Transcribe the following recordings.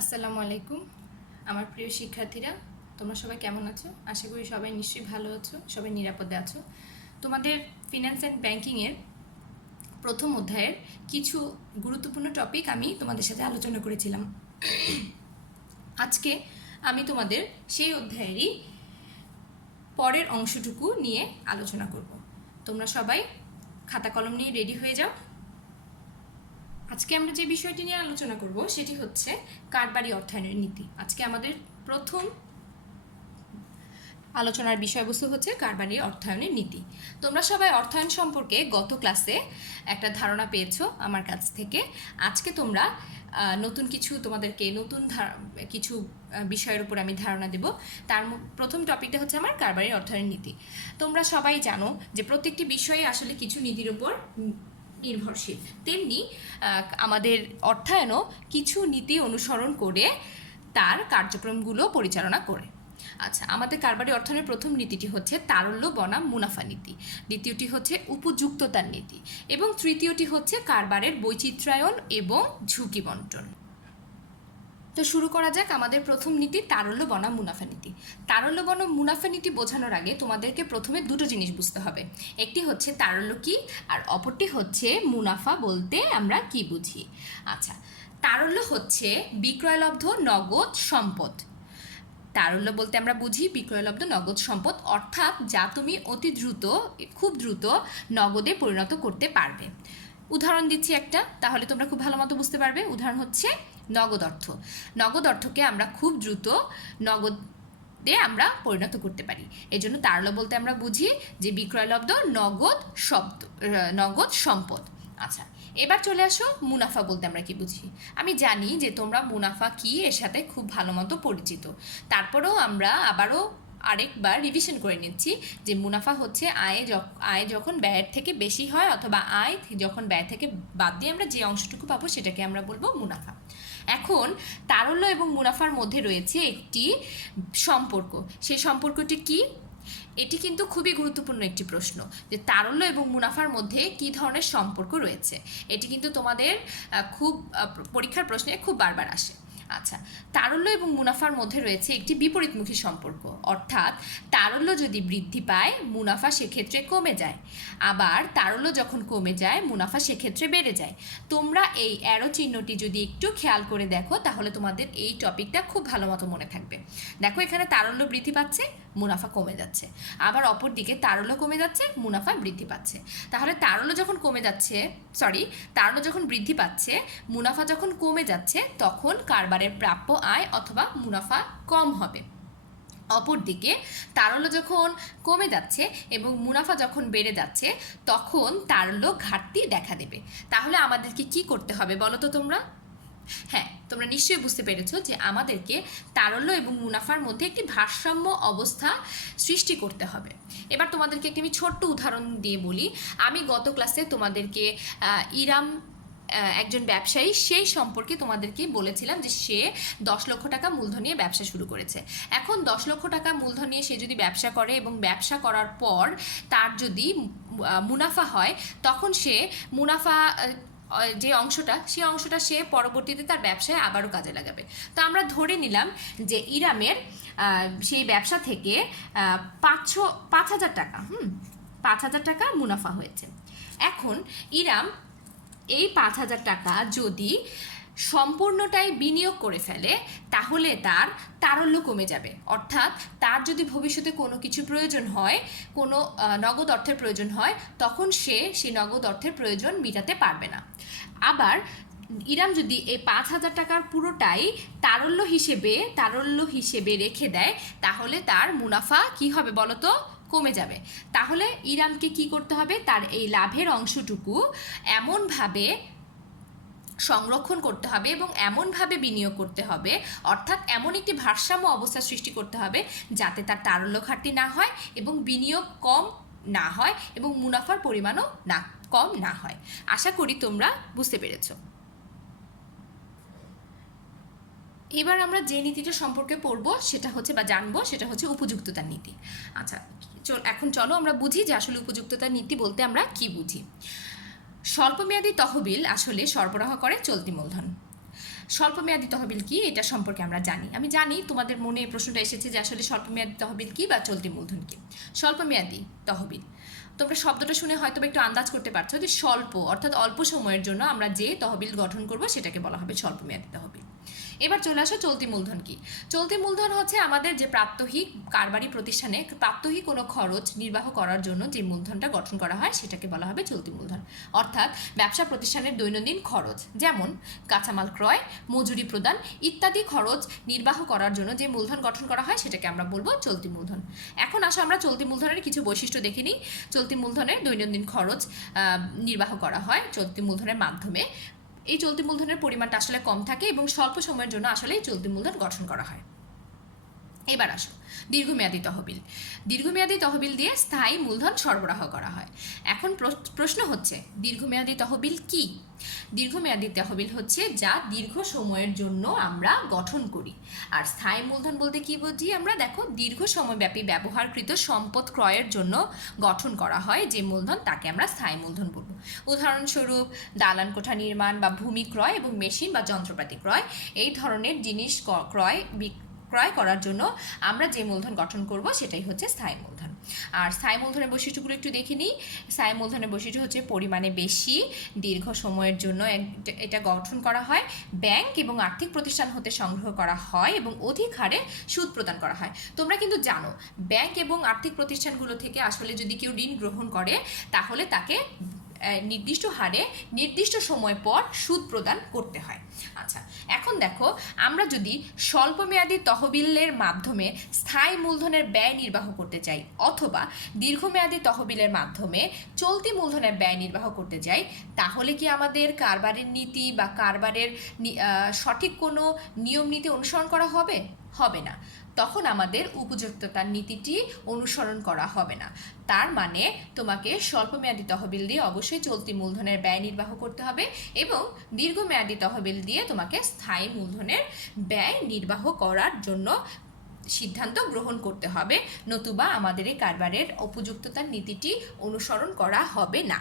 আসসালামু আলাইকুম আমার প্রিয় শিক্ষার্থীরা, তোমরা সবাই কেমন আছো? আশা করি সবাই নিশ্চয়ই ভালো আছো, সবাই নিরাপদে আছো। তোমাদের ফিন্যান্স অ্যান্ড ব্যাংকিংয়ের প্রথম অধ্যায়ের কিছু গুরুত্বপূর্ণ টপিক আমি তোমাদের সাথে আলোচনা করেছিলাম। আজকে আমি তোমাদের সেই অধ্যায়েরই পরের অংশটুকু নিয়ে আলোচনা করব। তোমরা সবাই খাতা কলম নিয়ে রেডি হয়ে যাও। আজকে আমরা যে বিষয়টি নিয়ে আলোচনা করব সেটি হচ্ছে কারবারি অর্থায়নের নীতি। আজকে আমাদের প্রথম আলোচনার বিষয়বস্তু হচ্ছে কারবারি অর্থায়নের নীতি। তোমরা সবাই অর্থায়ন সম্পর্কে গত ক্লাসে একটা ধারণা পেয়েছো আমার কাছ থেকে। আজকে তোমরা নতুন কিছু তোমাদেরকে কিছু বিষয়ের উপর আমি ধারণা দেব। তার প্রথম টপিকটা হচ্ছে আমার কারবারি অর্থায়নের নীতি। তোমরা সবাই জানো যে প্রত্যেকটি বিষয়ে আসলে কিছু নীতির উপর নির্ভরশীল, তেমনি আমাদের অর্থায়নও কিছু নীতি অনুসরণ করে তার কার্যক্রমগুলো পরিচালনা করে। আচ্ছা, আমাদের কারবারি অর্থায়নের প্রথম নীতিটি হচ্ছে তারল্য বনাম মুনাফা নীতি, দ্বিতীয়টি হচ্ছে উপযুক্ততার নীতি এবং তৃতীয়টি হচ্ছে কারবারের বৈচিত্র্যায়ন এবং ঝুঁকি বন্টন। তো শুরু করা যাক আমাদের প্রথম নীতি, তারল্য বনাম মুনাফা নীতি। তারল্য বনাম মুনাফা নীতি বোঝানোর আগে তোমাদেরকে প্রথমে দুটো জিনিস বুঝতে হবে। একটি হচ্ছে তারল্য কি, আর অপরটি হচ্ছে মুনাফা বলতে আমরা কি বুঝি। আচ্ছা, তারল্য হচ্ছে বিক্রয়লব্ধ নগদ সম্পদ। তারল্য বলতে আমরা বুঝি বিক্রয়লব্ধ নগদ সম্পদ, অর্থাৎ যা তুমি অতি দ্রুত, খুব দ্রুত নগদে পরিণত করতে পারবে। উদাহরণ দিচ্ছি একটা, তাহলে তোমরা খুব ভালো মতো বুঝতে পারবে। উদাহরণ হচ্ছে নগদ অর্থ। নগদ অর্থকে আমরা খুব দ্রুত নগদে আমরা পরিণত করতে পারি। এই জন্য তারল্য বলতে আমরা বুঝি যে বিক্রয়লব্ধ নগদ সম্পদ। আচ্ছা, এবার চলে আসো মুনাফা বলতে আমরা কি বুঝি। আমি জানি যে তোমরা মুনাফা কি এর সাথে খুব ভালো মতো পরিচিত, তারপরেও আমরা আবারও আরেকবার রিভিশন করে নিচ্ছি যে মুনাফা হচ্ছে আয় যখন ব্যয়ের থেকে বেশি হয়, অথবা আয় যখন ব্যয় থেকে বাদ দিয়ে আমরা যে অংশটুকু পাবো সেটাকে আমরা বলবো মুনাফা। এখন তারল্য এবং মুনাফার মধ্যে রয়েছে একটি সম্পর্ক। সেই সম্পর্কটি কি? এটি কিন্তু খুবই গুরুত্বপূর্ণ একটি প্রশ্ন, যে তারল্য এবং মুনাফার মধ্যে কী ধরনের সম্পর্ক রয়েছে। এটি কিন্তু তোমাদের পরীক্ষার প্রশ্নে খুব বারবার আসে। আচ্ছা, তারল্য এবং মুনাফার মধ্যে রয়েছে একটি বিপরীতমুখী সম্পর্ক, অর্থাৎ তারল্য যদি বৃদ্ধি পায় মুনাফা সেক্ষেত্রে কমে যায়, আবার তারল্য যখন কমে যায় মুনাফা সেক্ষেত্রে বেড়ে যায়। তোমরা এই অ্যারো চিহ্নটি যদি একটু খেয়াল করে দেখো তাহলে তোমাদের এই টপিকটা খুব ভালো মতো মনে থাকবে। দেখো, এখানে তারল্য বৃদ্ধি পাচ্ছে, মুনাফা কমে যাচ্ছে, আবার অপর দিকে তারল্য কমে যাচ্ছে, মুনাফা বৃদ্ধি পাচ্ছে। তাহলে তারল্য যখন বৃদ্ধি পাচ্ছে, মুনাফা যখন কমে যাচ্ছে, তখন কারবারের প্রাপ্য আয় অথবা মুনাফা কম হবে। অপরদিকে তারল্য যখন কমে যাচ্ছে এবং মুনাফা যখন বেড়ে যাচ্ছে, তখন তারল্য ঘাটতি দেখা দেবে। তাহলে আমাদেরকে কি করতে হবে বলো তো তোমরা? হ্যাঁ, তোমরা নিশ্চয়ই বুঝতে পেরেছো যে আমাদেরকে তারল্য এবং মুনাফার মধ্যে একটি ভারসাম্য অবস্থা সৃষ্টি করতে হবে। এবার তোমাদেরকে একটি আমি ছোট্ট উদাহরণ দিয়ে বলি। আমি গত ক্লাসে তোমাদেরকে ইরাম একজন ব্যবসায়ী, সেই সম্পর্কে তোমাদেরকে বলেছিলাম যে সে 10 লক্ষ টাকা মূলধন নিয়ে ব্যবসা শুরু করেছে। এখন 10 লক্ষ টাকা মূলধন নিয়ে সে যদি ব্যবসা করে এবং ব্যবসা করার পর তার যদি মুনাফা হয়, তখন সে মুনাফা যে অংশটা, সেই অংশটা সে পরবর্তীতে তার ব্যবসায় আবারও কাজে লাগাবে। তো আমরা ধরে নিলাম যে ইরামের সেই ব্যবসা থেকে 5,000 টাকা 5,000 টাকা মুনাফা হয়েছে। এখন ইরাম এই 5,000 টাকা যদি সম্পূর্ণটাই বিনিয়োগ করে ফেলে, তাহলে তার তারল্য কমে যাবে। অর্থাৎ তার যদি ভবিষ্যতে কোনো কিছু প্রয়োজন হয়, কোনো নগদ অর্থের প্রয়োজন হয়, তখন সে সেই নগদ অর্থের প্রয়োজন মেটাতে পারবে না। আবার ইরাম যদি এই 5,000 টাকার পুরোটাই তারল্য হিসেবে রেখে দেয়, তাহলে তার মুনাফা কি হবে বলো তো? কমে যাবে। তাহলে ইরামকে কি করতে হবে? তার এই লাভের অংশটুকু এমনভাবে সংরক্ষণ করতে হবে এবং এমনভাবে বিনিয়োগ করতে হবে, অর্থাৎ এমন একটি ভারসাম্য অবস্থা সৃষ্টি করতে হবে যাতে তার তারল্য ঘাটতি না হয় এবং বিনিয়োগ কম না হয় এবং মুনাফার পরিমাণও কম না হয়। আশা করি তোমরা বুঝতে পেরেছো। এবার আমরা যে নীতিটা সম্পর্কে পড়বো সেটা হচ্ছে জানবো সেটা হচ্ছে উপযুক্ততার নীতি। আচ্ছা, এখন চলো আমরা বুঝি যে আসলে উপযুক্ততার নীতি বলতে আমরা কি বুঝি। স্বল্পমেয়াদী তহবিল আসলে সরবরাহ করে চলতি মূলধন। স্বল্পমেয়াদী তহবিল কি এটা সম্পর্কে আমরা জানি। আমি জানি তোমাদের মনে এই প্রশ্নটা এসেছে যে আসলে স্বল্পমেয়াদী তহবিল কি বা চলতি মূলধন কি। স্বল্পমেয়াদী তহবিল, তোমরা শব্দটা শুনে হয়তো একটু আন্দাজ করতে পারছো যে স্বল্প অর্থাৎ অল্প সময়ের জন্য আমরা যে তহবিল গঠন করব সেটাকে বলা হবে স্বল্পমেয়াদী তহবিল। এবার চলে আসো চলতি মূলধন কি। চলতি মূলধন হচ্ছে আমাদের যে প্রাত্যহিক কারবারি প্রতিষ্ঠানে প্রাত্যহিক কোনো খরচ নির্বাহ করার জন্য যে মূলধনটা গঠন করা হয় সেটাকে বলা হবে চলতি মূলধন। অর্থাৎ ব্যবসা প্রতিষ্ঠানের দৈনন্দিন খরচ, যেমন কাঁচামাল ক্রয়, মজুরি প্রদান ইত্যাদি খরচ নির্বাহ করার জন্য যে মূলধন গঠন করা হয় সেটাকে আমরা বলবো চলতি মূলধন। এখন আসো আমরা চলতি মূলধনের কিছু বৈশিষ্ট্য দেখে নিই। চলতি মূলধনের দৈনন্দিন খরচ নির্বাহ করা হয় চলতি মূলধনের মাধ্যমে। এই চলতি মূলধনের পরিমাণটা আসলে কম থাকে এবং স্বল্প সময়ের জন্য আসলে এই চলতি মূলধন গঠন করা হয়। এবার আসো দীর্ঘমেয়াদী তহবিল। দীর্ঘমেয়াদী তহবিল দিয়ে স্থায়ী মূলধন সরবরাহ করা হয়। এখন প্রশ্ন হচ্ছে দীর্ঘমেয়াদী তহবিল কি। দীর্ঘমেয়াদী তহবিল হচ্ছে যা দীর্ঘ সময়ের জন্য আমরা গঠন করি। আর স্থায়ী মূলধন বলতে কি বুঝি আমরা, দেখো দীর্ঘ সময়ব্যাপী ব্যবহারকৃত সম্পদ ক্রয়ের জন্য গঠন করা হয় যে মূলধন তাকে আমরা স্থায়ী মূলধন বলব। উদাহরণস্বরূপ দালান কোঠা নির্মাণ বা ভূমি ক্রয় এবং মেশিন বা যন্ত্রপাতি ক্রয়, এই ধরনের জিনিস ক্রয় করার জন্য আমরা যে মূলধন গঠন করব সেটাই হচ্ছে স্থায়ী মূলধন। আর স্থায়ী মূলধনের বৈশিষ্ট্যগুলো একটু দেখে নিই। স্থায়ী মূলধনের বৈশিষ্ট্য হচ্ছে পরিমাণে বেশি, দীর্ঘ সময়ের জন্য এটা গঠন করা হয়, ব্যাংক এবং আর্থিক প্রতিষ্ঠান হতে সংগ্রহ করা হয় এবং অধিক হারে সুদ প্রদান করা হয়। তোমরা কিন্তু জানো ব্যাংক এবং আর্থিক প্রতিষ্ঠানগুলো থেকে আসলে যদি কেউ ঋণ গ্রহণ করে তাহলে তাকে নির্দিষ্ট হারে নির্দিষ্ট সময় পর সুদ প্রদান করতে হয়। আচ্ছা, এখন দেখো আমরা যদি স্বল্পমেয়াদী তহবিলের মাধ্যমে স্থায়ী মূলধনের ব্যয় নির্বাহ করতে চাই অথবা দীর্ঘমেয়াদী তহবিলের মাধ্যমে চলতি মূলধনের ব্যয় নির্বাহ করতে চাই, তাহলে কি আমাদের কারবারের নীতি বা কারবারের সঠিক কোনো নিয়ম নীতি অনুসরণ করা হবে? হবে না। তখন আমাদের উপযুক্ততার নীতিটি অনুসরণ করা হবে না। তার মানে তোমাকে স্বল্পমেয়াদী তহবিল দিয়ে অবশ্যই চলতি মূলধনের ব্যয় নির্বাহ করতে হবে এবং দীর্ঘমেয়াদী তহবিল দিয়ে তোমাকে স্থায়ী মূলধনের ব্যয় নির্বাহ করার জন্য সিদ্ধান্ত গ্রহণ করতে হবে, নতুবা আমাদের এই কারবারের উপযুক্ততার নীতিটি অনুসরণ করা হবে না।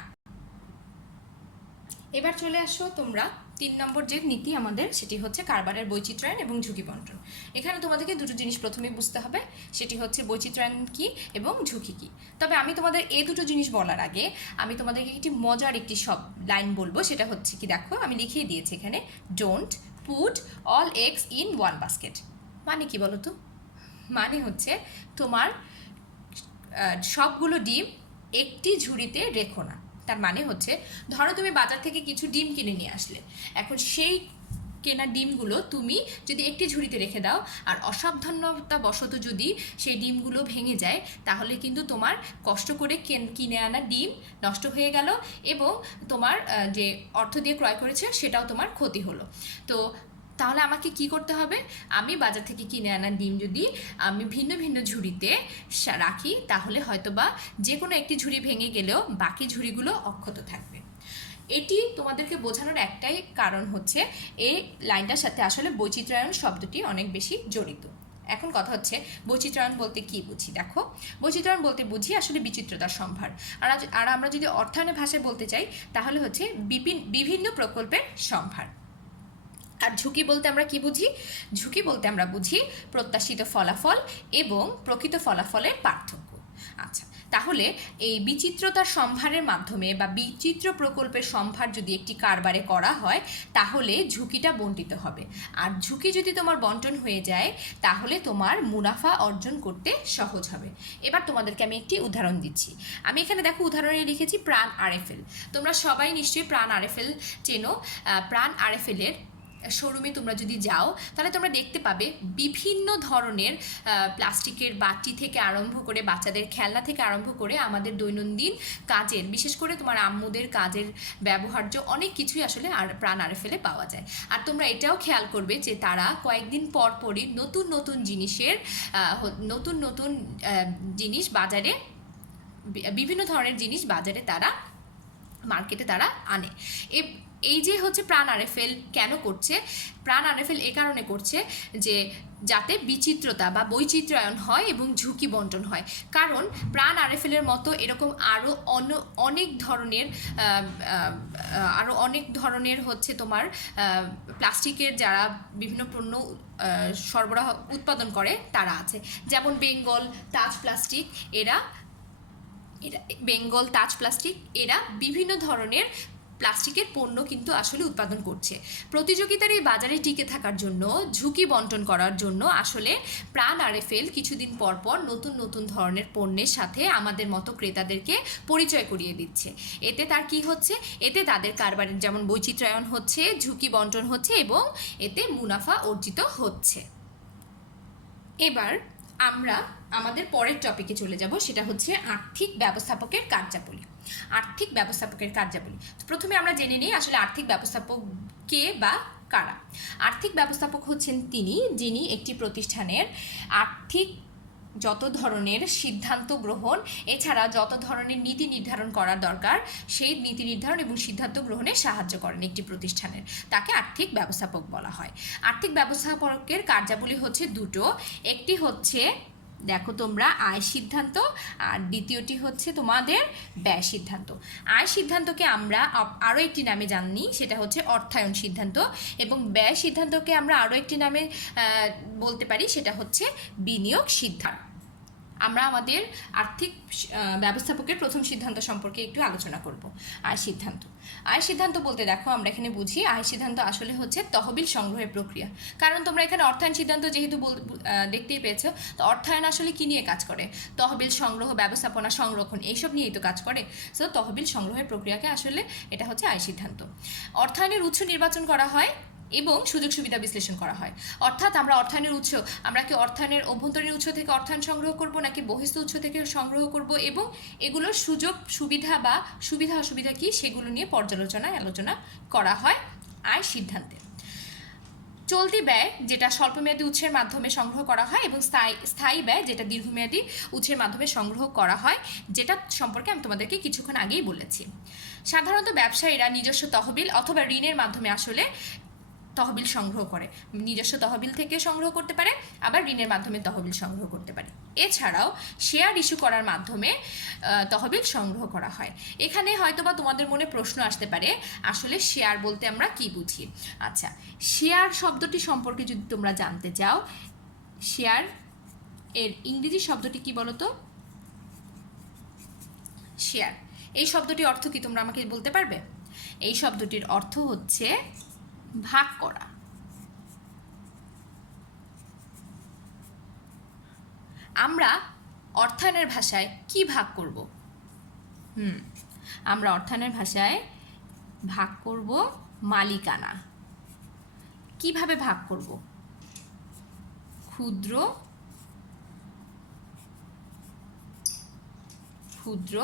এবার চলে আসো তোমরা 3 নম্বর যে নীতি আমাদের, সেটি হচ্ছে কারবারের বৈচিত্র্যায়ন এবং ঝুঁকি বন্টন। এখানে তোমাদেরকে দুটো জিনিস প্রথমেই বুঝতে হবে, সেটি হচ্ছে বৈচিত্র্যায়ন কি এবং ঝুঁকি কি। তবে আমি তোমাদের এই দুটো জিনিস বলার আগে আমি তোমাদেরকে একটি মজার একটি লাইন বলবো, সেটা হচ্ছে কি দেখো আমি লিখিয়ে দিয়েছি এখানে, don't put all eggs in one basket. মানে কি বলো তো? মানে হচ্ছে তোমার সবগুলো ডিম একটি ঝুড়িতে রেখো না। তার মানে হচ্ছে ধরো তুমি বাজার থেকে কিছু ডিম কিনে নিয়ে আসলে, এখন সেই কেনা ডিমগুলো তুমি যদি একটি ঝুড়িতে রেখে দাও আর অসাবধানতাবশত যদি সেই ডিমগুলো ভেঙে যায়, তাহলে কিন্তু তোমার কষ্ট করে কিনে আনা ডিম নষ্ট হয়ে গেল এবং তোমার যে অর্থ দিয়ে ক্রয় করেছে সেটাও তোমার ক্ষতি হলো। তো তাহলে আমাকে কি করতে হবে? আমি বাজার থেকে কিনে আনা ডিম যদি আমি ভিন্ন ভিন্ন ঝুড়িতে রাখি, তাহলে হয়তোবা যে কোনো একটি ঝুড়ি ভেঙে গেলেও বাকি ঝুড়িগুলো অক্ষত থাকবে। এটি তোমাদেরকে বোঝানোর একটাই কারণ হচ্ছে এই লাইনটার সাথে আসলে বৈচিত্র্যায়ন শব্দটি অনেক বেশি জড়িত। এখন কথা হচ্ছে বৈচিত্র্যায়ন বলতে কি বুঝি। দেখো বৈচিত্র্যায়ন বলতে বুঝি আসলে বিচিত্রতার সম্ভার। আর আমরা যদি অর্থায়নের ভাষায় বলতে চাই তাহলে হচ্ছে বিভিন্ন প্রকল্পের সম্ভার। আর ঝুঁকি বলতে আমরা কি বুঝি? ঝুঁকি বলতে আমরা বুঝি প্রত্যাশিত ফলাফল এবং প্রকৃত ফলাফলের পার্থক্য। আচ্ছা, তাহলে এই বিচিত্রতার সম্ভারের মাধ্যমে বা বিচিত্র প্রকল্পের সম্ভার যদি একটি কারবারে করা হয় তাহলে ঝুঁকিটা বণ্টিত হবে। আর ঝুঁকি যদি তোমার বন্টন হয়ে যায় তাহলে তোমার মুনাফা অর্জন করতে সহজ হবে। এবার তোমাদেরকে আমি একটি উদাহরণ দিচ্ছি। আমি এখানে দেখো উদাহরণে লিখেছি প্রাণ আরএফএল। তোমরা সবাই নিশ্চয়ই প্রাণ আরএফএল চেনো। প্রাণ আরএফএলের শোরুমে তোমরা যদি যাও তাহলে তোমরা দেখতে পাবে বিভিন্ন ধরনের প্লাস্টিকের বাটি থেকে আরম্ভ করে বাচ্চাদের খেলনা থেকে আরম্ভ করে আমাদের দৈনন্দিন কাজের, বিশেষ করে তোমার আম্মুদের কাজের ব্যবহার্য অনেক কিছুই আসলে প্রাণ আরএফএলে পাওয়া যায়। আর তোমরা এটাও খেয়াল করবে যে তারা কয়েকদিন পর পরই নতুন নতুন জিনিস বাজারে, বিভিন্ন ধরনের জিনিস বাজারে তারা মার্কেটে তারা আনে। এই যে হচ্ছে প্রাণ আরএফএল কেন করছে, প্রাণ আরএফএল এ কারণে করছে যে যাতে বিচিত্রতা বা বৈচিত্র্যায়ন হয় এবং ঝুঁকি বন্টন হয়। কারণ প্রাণ আরএফএলের মতো এরকম আরও অনেক ধরনের হচ্ছে তোমার প্লাস্টিকের যারা বিভিন্ন পণ্য সরবরাহ উৎপাদন করে তারা আছে, যেমন বেঙ্গল তাজ প্লাস্টিক, এরা বিভিন্ন ধরনের প্লাস্টিকের পণ্য কিন্তু আসলে উৎপাদন করছে। প্রতিযোগিতার এই বাজারে টিকে থাকার জন্য, ঝুঁকি বন্টন করার জন্য আসলে প্রাণ আরএফএল কিছুদিন পর পর নতুন নতুন ধরনের পণ্যের সাথে আমাদের মতো ক্রেতাদেরকে পরিচয় করিয়ে দিচ্ছে। এতে তার কি হচ্ছে, এতে তাদের কারবারের যেমন বৈচিত্র্যায়ন হচ্ছে, ঝুঁকি বন্টন হচ্ছে এবং এতে মুনাফা অর্জিত হচ্ছে। এবার আমরা আমাদের পরের টপিকে চলে যাব, সেটা হচ্ছে আর্থিক ব্যবস্থাপকের কার্যাবলী। আর্থিক ব্যবস্থাপকের কার্যাবলী প্রথমে আমরা জেনে নিই আসলে আর্থিক ব্যবস্থাপক কে বা কারা। আর্থিক ব্যবস্থাপক হচ্ছেন যিনি একটি প্রতিষ্ঠানের আর্থিক যত ধরনের সিদ্ধান্ত গ্রহণ এছাড়া যত ধরনের নীতি নির্ধারণ করার দরকার সেই নীতি নির্ধারণ এবং সিদ্ধান্ত গ্রহণে সাহায্য করেন একটি প্রতিষ্ঠানের, তাকে আর্থিক ব্যবস্থাপক বলা হয়। আর্থিক ব্যবস্থাপকের কার্যাবলী হচ্ছে দুটো, একটি হচ্ছে দেখো তোমরা আয় সিদ্ধান্ত, আর দ্বিতীয়টি হচ্ছে তোমাদের ব্যয় সিদ্ধান্ত। আয় সিদ্ধান্তকে আমরা আরও একটি নামে জানি, সেটা হচ্ছে অর্থায়ন সিদ্ধান্ত, এবং ব্যয় সিদ্ধান্তকে আমরা আরও একটি নামে বলতে পারি, সেটা হচ্ছে বিনিয়োগ সিদ্ধান্ত। আমরা আমাদের আর্থিক ব্যবস্থাপকের প্রথম সিদ্ধান্ত সম্পর্কে একটু আলোচনা করব। আয় সিদ্ধান্ত। আয় সিদ্ধান্ত বলতে দেখো আমরা এখানে বুঝি আয় সিদ্ধান্ত আসলে হচ্ছে তহবিল সংগ্রহের প্রক্রিয়া। কারণ তোমরা এখানে অর্থায়ন সিদ্ধান্ত যেহেতু দেখতেই পেয়েছো, তো অর্থায়ন আসলে কী নিয়ে কাজ করে, তহবিল সংগ্রহ, ব্যবস্থাপনা, সংরক্ষণ এইসব নিয়েই তো কাজ করে। সো তহবিল সংগ্রহের প্রক্রিয়াকে আসলে এটা হচ্ছে আয় সিদ্ধান্ত। অর্থায়নের উৎস নির্বাচন করা হয় এবং সুযোগ সুবিধা বিশ্লেষণ করা হয়। অর্থাৎ আমরা অর্থায়নের উৎস, আমরা কি অর্থায়নের অভ্যন্তরীণ উৎস থেকে অর্থায়ন সংগ্রহ করব নাকি বহিস্থ উৎস থেকে সংগ্রহ করব, এবং এগুলোর সুযোগ সুবিধা বা সুবিধা অসুবিধা কি সেগুলো নিয়ে আলোচনা করা হয় আয় সিদ্ধান্তে। চলতি ব্যয় যেটা স্বল্পমেয়াদী উৎসের মাধ্যমে সংগ্রহ করা হয়, এবং স্থায়ী ব্যয় যেটা দীর্ঘমেয়াদী উৎসের মাধ্যমে সংগ্রহ করা হয়, যেটা সম্পর্কে আমি তোমাদেরকে কিছুক্ষণ আগেই বলেছি। সাধারণত ব্যবসায়ীরা নিজস্ব তহবিল অথবা ঋণের মাধ্যমে আসলে তহবিল সংগ্রহ করে, নিজস্ব তহবিল থেকে সংগ্রহ করতে পারে, আবার ঋণের মাধ্যমে তহবিল সংগ্রহ করতে পারে। এছাড়াও শেয়ার ইস্যু করার মাধ্যমে তহবিল সংগ্রহ করা হয়। এখানে হয়তোবা তোমাদের মনে প্রশ্ন আসতে পারে আসলে শেয়ার বলতে আমরা কি বুঝি। আচ্ছা, শেয়ার শব্দটি সম্পর্কে যদি তোমরা জানতে চাও, শেয়ার এর ইংরেজি শব্দটি কি বলো তো? শেয়ার, এই শব্দটির অর্থ কি তোমরা আমাকে বলতে পারবে? এই শব্দটির অর্থ হচ্ছে ভাগ করা। আমরা অর্থায়নের ভাষায় কি ভাগ করব? আমরা অর্থায়নের ভাষায় ভাগ করব মালিকানা। কিভাবে ভাগ করব? ক্ষুদ্র ক্ষুদ্র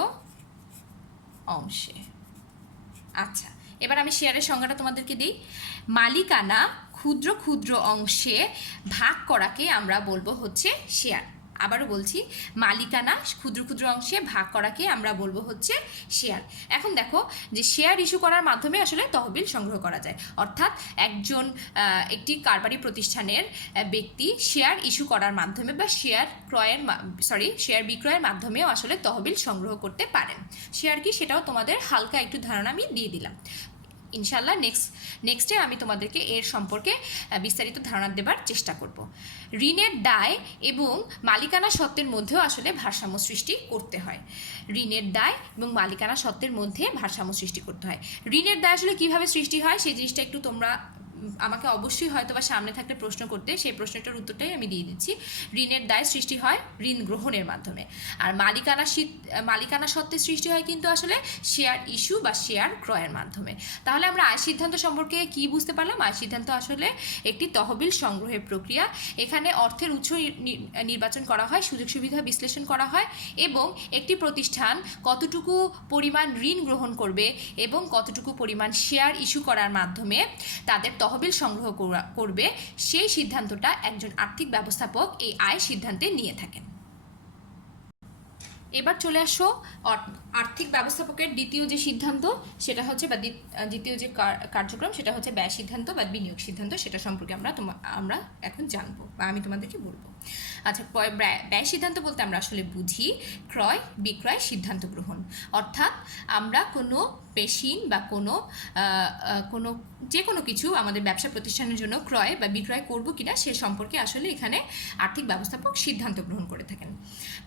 অংশে। আচ্ছা, এবার আমি শেয়ারের সংজ্ঞাটা তোমাদেরকে দিই। মালিকানা ক্ষুদ্র ক্ষুদ্র অংশে ভাগ করাকে আমরা বলবো হচ্ছে শেয়ার। আবারও বলছি, মালিকানা ক্ষুদ্র ক্ষুদ্র অংশে ভাগ করাকে আমরা বলবো হচ্ছে শেয়ার। এখন দেখো যে শেয়ার ইস্যু করার মাধ্যমে আসলে তহবিল সংগ্রহ করা যায়, অর্থাৎ একটি কারবারি প্রতিষ্ঠানের ব্যক্তি শেয়ার ইস্যু করার মাধ্যমে বা শেয়ার বিক্রয়ের মাধ্যমেও আসলে তহবিল সংগ্রহ করতে পারেন। শেয়ার কি সেটাও তোমাদের হালকা একটু ধারণা আমি দিয়ে দিলাম। ইনশাল্লাহ নেক্সটে আমি তোমাদেরকে এর সম্পর্কে বিস্তারিত ধারণা দেবার চেষ্টা করব। ঋণের দায় এবং মালিকানা সত্ত্বের মধ্যেও আসলে ভারসাম্য সৃষ্টি করতে হয়। ঋণের দায় এবং মালিকানা সত্ত্বের মধ্যে ভারসাম্য সৃষ্টি করতে হয়। ঋণের দায় আসলে কিভাবে সৃষ্টি হয় সেই জিনিসটা একটু তোমরা আমাকে অবশ্যই হয়তো বা সামনে থাকলে প্রশ্ন করতে, সেই প্রশ্নটার উত্তরটাই আমি দিয়ে দিচ্ছি। ঋণের দায় সৃষ্টি হয় ঋণ গ্রহণের মাধ্যমে, আর মালিকানা সত্ত্বে সৃষ্টি হয় কিন্তু আসলে শেয়ার ইস্যু বা শেয়ার ক্রয়ের মাধ্যমে। তাহলে আমরা আয় সিদ্ধান্ত সম্পর্কে কি বুঝতে পারলাম? আয় সিদ্ধান্ত আসলে একটি তহবিল সংগ্রহের প্রক্রিয়া। এখানে অর্থের উৎস নির্বাচন করা হয়, সুযোগ সুবিধা বিশ্লেষণ করা হয়, এবং একটি প্রতিষ্ঠান কতটুকু পরিমাণ ঋণ গ্রহণ করবে এবং কতটুকু পরিমাণ শেয়ার ইস্যু করার মাধ্যমে তাদের তহবিল সংগ্রহ করবে, সেই সিদ্ধান্তটা একজন আর্থিক ব্যবস্থাপক এই আয় সিদ্ধান্তে নিয়ে থাকেন। এবার চলে আসো আর্থিক ব্যবস্থাপকের দ্বিতীয় যে সিদ্ধান্ত সেটা হচ্ছে বা দ্বিতীয় যে কার্যক্রম সেটা হচ্ছে ব্যয় সিদ্ধান্ত বা বিনিয়োগ সিদ্ধান্ত, সেটা সম্পর্কে আমরা এখন জানবো বা আমি তোমাদেরকে বলবো। আচ্ছা, ব্যয় সিদ্ধান্ত বলতে আমরা আসলে বুঝি ক্রয় বিক্রয় সিদ্ধান্ত গ্রহণ, অর্থাৎ আমরা কোনো মেশিন বা কোনো যে কোনো কিছু আমাদের ব্যবসা প্রতিষ্ঠানের জন্য ক্রয় বা বিক্রয় করব কিনা সে সম্পর্কে আসলে এখানে আর্থিক ব্যবস্থাপক সিদ্ধান্ত গ্রহণ করে থাকেন।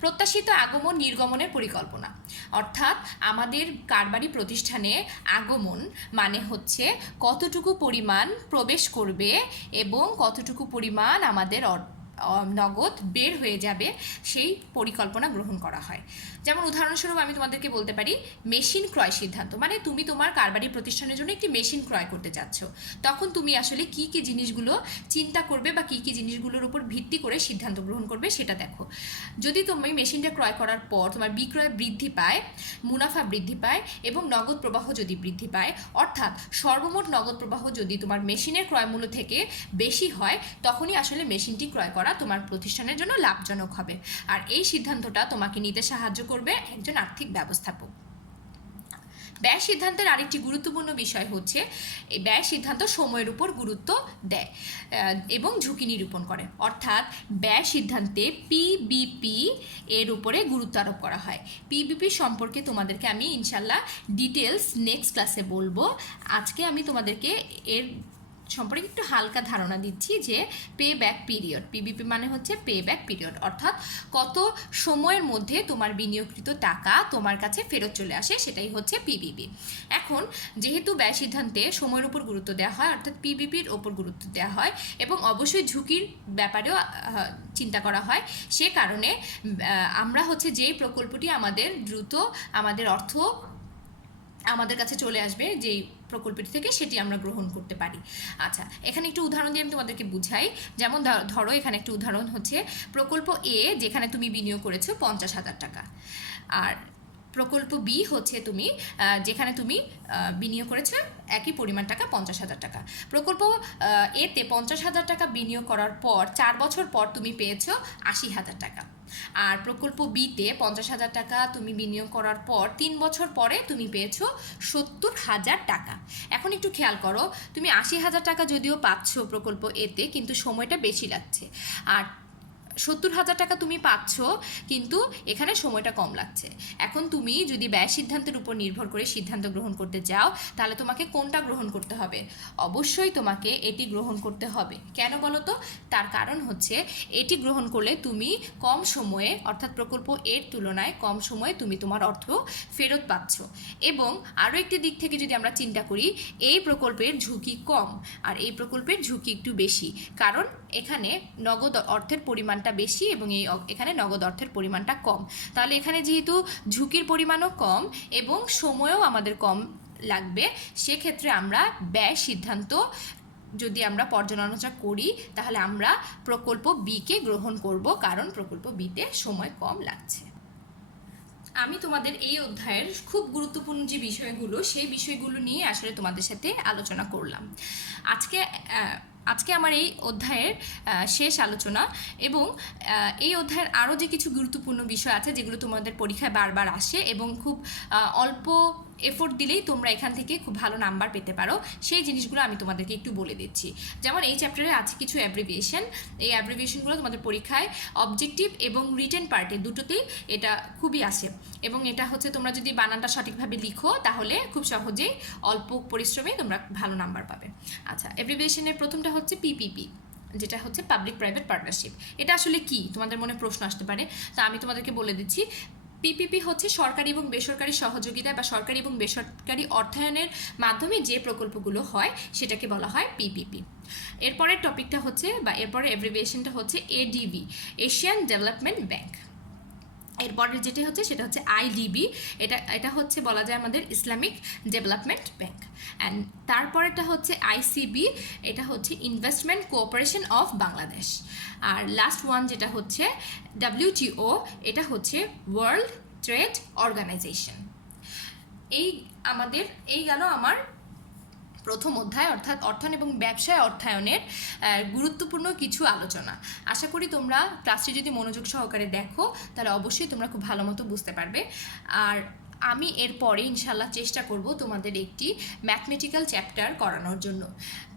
প্রত্যাশিত আগমন নির্গমনের পরিকল্পনা, অর্থাৎ আমাদের কারবারি প্রতিষ্ঠানে আগমন মানে হচ্ছে কতটুকু পরিমাণ প্রবেশ করবে এবং কতটুকু পরিমাণ আমাদের নগদ বের হয়ে যাবে সেই পরিকল্পনা গ্রহণ করা হয়। যেমন উদাহরণস্বরূপ আমি তোমাদেরকে বলতে পারি মেশিন ক্রয় সিদ্ধান্ত, মানে তুমি তোমার কারবারি প্রতিষ্ঠানের জন্য একটি মেশিন ক্রয় করতে যাচ্ছ, তখন তুমি আসলে কি কি জিনিসগুলো চিন্তা করবে বা কি কি জিনিসগুলোর উপর ভিত্তি করে সিদ্ধান্ত গ্রহণ করবে সেটা দেখো। যদি তুমি মেশিনটা ক্রয় করার পর তোমার বিক্রয় বৃদ্ধি পায়, মুনাফা বৃদ্ধি পায় এবং নগদ প্রবাহ যদি বৃদ্ধি পায়, অর্থাৎ সর্বমোট নগদ প্রবাহ যদি তোমার মেশিনের ক্রয় মূল্য থেকে বেশি হয়, তখনই আসলে মেশিনটি ক্রয় করা তোমার প্রতিষ্ঠানের জন্য লাভজনক হবে। আর এই সিদ্ধান্তটা তোমাকে নিতে সাহায্য করবে একজন আর্থিক ব্যবস্থাপক। ব্যয় সিদ্ধান্তের আরেকটি গুরুত্বপূর্ণ বিষয় হচ্ছে এই ব্যয় সিদ্ধান্ত সময়ের উপর গুরুত্ব দেয় এবং ঝুঁকি নিরূপণ করে, অর্থাৎ ব্যয় সিদ্ধান্তে পিবিপি এর উপরে গুরুত্ব আরোপ করা হয়। পিবিপি সম্পর্কে তোমাদেরকে আমি ইনশাল্লাহ ডিটেলস নেক্সট ক্লাসে বলবো। আজকে আমি তোমাদেরকে এর সম্পর্কে একটু হালকা ধারণা দিচ্ছি যে পে ব্যাক পিরিয়ড, পিবিপি মানে হচ্ছে পে ব্যাক পিরিয়ড, অর্থাৎ কত সময়ের মধ্যে তোমার বিনিয়োগকৃত টাকা তোমার কাছে ফেরত চলে আসে, সেটাই হচ্ছে পিবিপি। এখন যেহেতু ব্যয় সিদ্ধান্তে সময়ের উপর গুরুত্ব দেওয়া হয়, অর্থাৎ পিবিপির ওপর গুরুত্ব দেওয়া হয় এবং অবশ্যই ঝুঁকির ব্যাপারেও চিন্তা করা হয়, সে কারণে আমরা হচ্ছে যেই প্রকল্পটি আমাদের দ্রুত আমাদের অর্থ আমাদের কাছে চলে আসবে যেই প্রকল্পটি থেকে, সেটি আমরা গ্রহণ করতে পারি। আচ্ছা, এখানে একটু উদাহরণ দিয়ে আমি তোমাদেরকে বুঝাই। যেমন ধরো এখানে একটা উদাহরণ হচ্ছে প্রকল্প এ, যেখানে তুমি বিনিয়োগ করেছো 50,000 টাকা, আর প্রকল্প বি হচ্ছে তুমি যেখানে তুমি বিনিয়োগ করেছো একই পরিমাণ টাকা 50,000 টাকা। প্রকল্প এতে 50,000 টাকা বিনিয়োগ করার পর 4 বছর পর তুমি পেয়েছো 80,000 টাকা, আর প্রকল্প বিতে 50,000 টাকা তুমি বিনিয়োগ করার পর 3 বছর পরে তুমি পেয়েছো 70,000 টাকা। এখন একটু খেয়াল করো, তুমি 80,000 টাকা যদিও পাচ্ছ প্রকল্প এতে, কিন্তু সময়টা বেশি লাগছে, আর 70,000 টাকা তুমি পাচ্ছ কিন্তু এখানে সময়টা কম লাগছে। এখন তুমি যদি ব্যয় সিদ্ধান্তের উপর নির্ভর করে সিদ্ধান্ত গ্রহণ করতে যাও, তাহলে তোমাকে কোনটা গ্রহণ করতে হবে? অবশ্যই তোমাকে এটি গ্রহণ করতে হবে। কেন বলো তো? তার কারণ হচ্ছে এটি গ্রহণ করলে তুমি কম সময়ে, অর্থাৎ প্রকল্প এর তুলনায় কম সময়ে তুমি তোমার অর্থ ফেরত পাচ্ছ। এবং আরও একটি দিক থেকে যদি আমরা চিন্তা করি, এই প্রকল্পের ঝুঁকি কম আর এই প্রকল্পের ঝুঁকি একটু বেশি, কারণ এখানে নগদ অর্থের পরিমাণটা বেশি এবং এখানে নগদ অর্থের পরিমাণটা কম। তাহলে এখানে যেহেতু ঝুঁকির পরিমাণও কম এবং সময়ও আমাদের কম লাগবে, সেক্ষেত্রে আমরা ব্যয় সিদ্ধান্ত যদি আমরা পর্যালোচনা করি তাহলে আমরা প্রকল্প বিকে গ্রহণ করব, কারণ প্রকল্প বিতে সময় কম লাগছে। আমি তোমাদের এই অধ্যায়ের খুব গুরুত্বপূর্ণ যে বিষয়গুলো, সেই বিষয়গুলো নিয়ে আসলে তোমাদের সাথে আলোচনা করলাম। আজকে আমার এই অধ্যায়ের শেষ আলোচনা, এবং এই অধ্যায়ের আরও যে কিছু গুরুত্বপূর্ণ বিষয় আছে যেগুলো তোমাদের পরীক্ষায় বারবার আসে এবং খুব অল্প এফোর্ট দিলেই তোমরা এখান থেকে খুব ভালো নাম্বার পেতে পারো, সেই জিনিসগুলো আমি তোমাদেরকে একটু বলে দিচ্ছি। যেমন এই চ্যাপ্টারে আছে কিছু অ্যাব্রিভিয়েশন, এই অ্যাব্রিভিয়েশনগুলো তোমাদের পরীক্ষায় অবজেক্টিভ এবং রিটেন পার্টে দুটোতেই এটা খুবই আসে, এবং এটা হচ্ছে তোমরা যদি বানানটা সঠিকভাবে লিখো তাহলে খুব সহজেই অল্প পরিশ্রমে তোমরা ভালো নাম্বার পাবে। আচ্ছা, অ্যাব্রিভিয়েশনের প্রথমটা হচ্ছে পিপিপি, যেটা হচ্ছে পাবলিক প্রাইভেট পার্টনারশিপ। এটা আসলে কি তোমাদের মনে প্রশ্ন আসতে পারে, তা আমি তোমাদেরকে বলে দিচ্ছি। পিপিপি হচ্ছে সরকারি এবং বেসরকারি সহযোগিতা বা সরকারি এবং বেসরকারি অর্থায়নের মাধ্যমে যে প্রকল্পগুলো হয় সেটাকে বলা হয় পিপিপি। এরপরের টপিকটা হচ্ছে বা এরপরের অ্যাব্রিভিয়েশনটা হচ্ছে এডিবি, এশিয়ান ডেভেলপমেন্ট ব্যাংক। এরপরের যেটা হচ্ছে সেটা হচ্ছে আইডিবি, এটা হচ্ছে বলা যায় আমাদের ইসলামিক ডেভেলপমেন্ট ব্যাংক। অ্যান্ড তারপরেটা হচ্ছে আইসিবি, এটা হচ্ছে ইনভেস্টমেন্ট কোঅপারেশন অফ বাংলাদেশ। আর লাস্ট ওয়ান যেটা হচ্ছে WTO, এটা হচ্ছে ওয়ার্ল্ড ট্রেড অর্গানাইজেশন। এই গেল আমার প্রথম অধ্যায় অর্থাৎ অর্থায়ন এবং ব্যবসায় অর্থায়নের গুরুত্বপূর্ণ কিছু আলোচনা। আশা করি তোমরা ক্লাসটি যদি মনোযোগ সহকারে দেখো তাহলে অবশ্যই তোমরা খুব ভালো মতো বুঝতে পারবে। আর আমি এরপরে ইনশাল্লাহ চেষ্টা করব তোমাদের একটি ম্যাথমেটিক্যাল চ্যাপ্টার করানোর জন্য।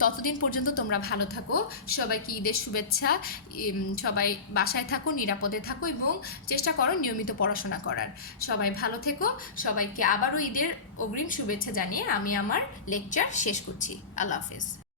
ততদিন পর্যন্ত তোমরা ভালো থাকো, সবাইকে ঈদের শুভেচ্ছা। সবাই বাসায় থাকো, নিরাপদে থাকো এবং চেষ্টা করো নিয়মিত পড়াশোনা করার। সবাই ভালো থেকো। সবাইকে আবারও ঈদের অগ্রিম শুভেচ্ছা জানিয়ে আমি আমার লেকচার শেষ করছি। আল্লাহ হাফেজ।